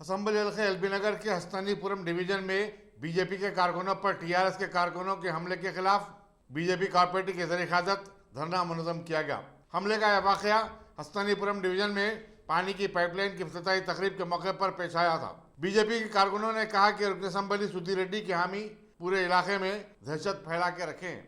Assembly हल्के LB नगर के हस्तानीपुरम division में बीजेपी के कारकुनों पर टीआरएस के कारकुनों के हमले के खिलाफ बीजेपी कॉर्पोरेटिव के जरिए क़यादत धरना मुनज़्ज़म किया गया। हमले का यह वाक़या हस्तानीपुरम डिवीजन में पानी की पाइपलाइन की इफ्तिताही तकरीब के मौके पर पेश आया था। बीजेपी के कारकुनों ने कहा कि रुकन असम्बली सुधी रेड्डी की हामी पूरे इलाके में दहशत फैला के रखे।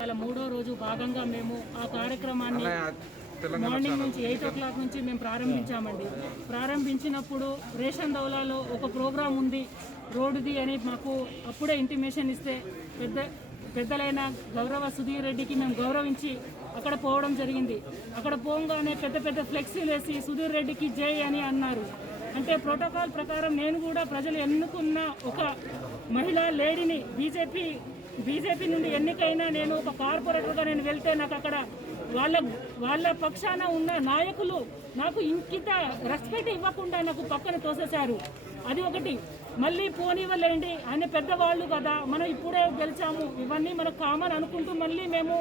వాళ్ళ మూడో రోజు భాగంగా మేము ఆ కార్యక్రమాన్ని మార్నింగ్ నుంచి 8 o'clock నుంచి మేము ప్రారంభించామండి. ప్రారంభించినప్పుడు రేషన్ దౌలాలో ఒక ప్రోగ్రాం ఉంది రోడ్డుది అని మాకు అప్పుడే ఇంటిమేషన్ ఇస్తే పెద్దలైన గౌరవ సుధీర్ రెడ్డికి మేము గౌరవించి అక్కడ పోవడం జరిగింది. అక్కడ పోగానే పెద్ద ఫ్లెక్సీలు వేసి సుధీర్ రెడ్డికి జై అని అన్నారు. అంటే ప్రోటోకాల్ ప్రకారం నేను కూడా ప్రజలు ఎన్నుకున్న ఒక మహిళా లేడీని బీజేపీ నుండి ఎన్నికైనా నేను ఒక కార్పొరేటర్గా నేను వెళ్తే నాకు అక్కడ వాళ్ళ పక్షాన ఉన్న నాయకులు నాకు ఇంకింత రెస్పెక్ట్ ఇవ్వకుండా నాకు పక్కన తోసేశారు. అది ఒకటి. మళ్ళీ పోనివ్వలేండి ఆయన పెద్దవాళ్ళు కదా, మనం ఇప్పుడే గెలిచాము, ఇవన్నీ మనకు కామన్ అనుకుంటూ మళ్ళీ మేము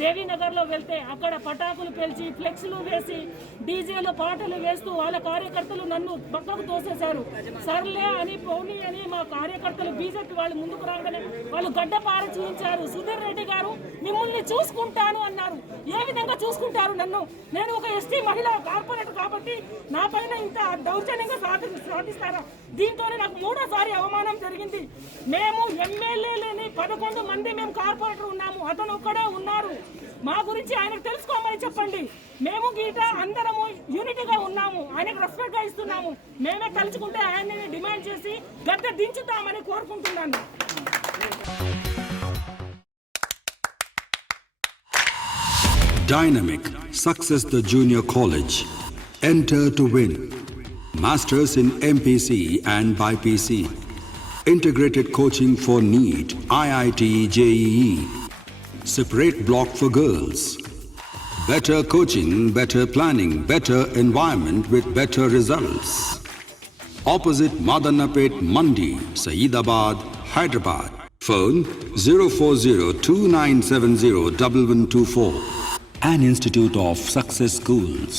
దేవీనగర్లో వెళ్తే అక్కడ పటాకులు పేల్చి ఫ్లెక్స్లు వేసి డీజేలో పాటలు వేస్తూ వాళ్ళ కార్యకర్తలు నన్ను పక్కకు తోసేశారు. సర్లే అని పోనీ అని మా కార్యకర్తలు బీజేపీ వాళ్ళు ముందుకు రాగానే వాళ్ళు గడ్డపార చూపించారు. సుధీర్ రెడ్డి గారు మిమ్మల్ని చూసుకుంటాను అన్నారు. ఏ విధంగా చూసుకుంటారు నన్ను? నేను ఒక ఎస్టీ మహిళా కార్పొరేటర్ కాబట్టి నా పైన ఇంత దౌర్జన్యంగా సాధిస్తారా? దీంతోనే నాకు మూడోసారి అవమానం జరిగింది. మేము ఎమ్మెల్యేలని 11 మంది మేము కార్పొరేటర్ ఉన్నాము, అతను ఒక్కడే ఉన్నారు. మా గురించి ఆయనకు తెలుసుకోమని చెప్పండి. మేము గీట అందరము యూనిటీగా ఉన్నాము, ఆయనకు రెస్పెక్ట్ గా ఇస్తున్నాము. మేమే తలుచుకుంటే ఆయన్ని డిమాండ్ చేసి గద్దె దించుతామని కోరుకుంటున్నాను. Dynamic Success the Junior College. Enter to win. Masters in MPC and BPC. Integrated coaching for NEET, IIT, JEE. Separate block for girls. Better coaching, better planning, better environment with better results. Opposite Madanapet Mandi, Saeedabad, Hyderabad. Phone 04029701124. An Institute of Success Schools.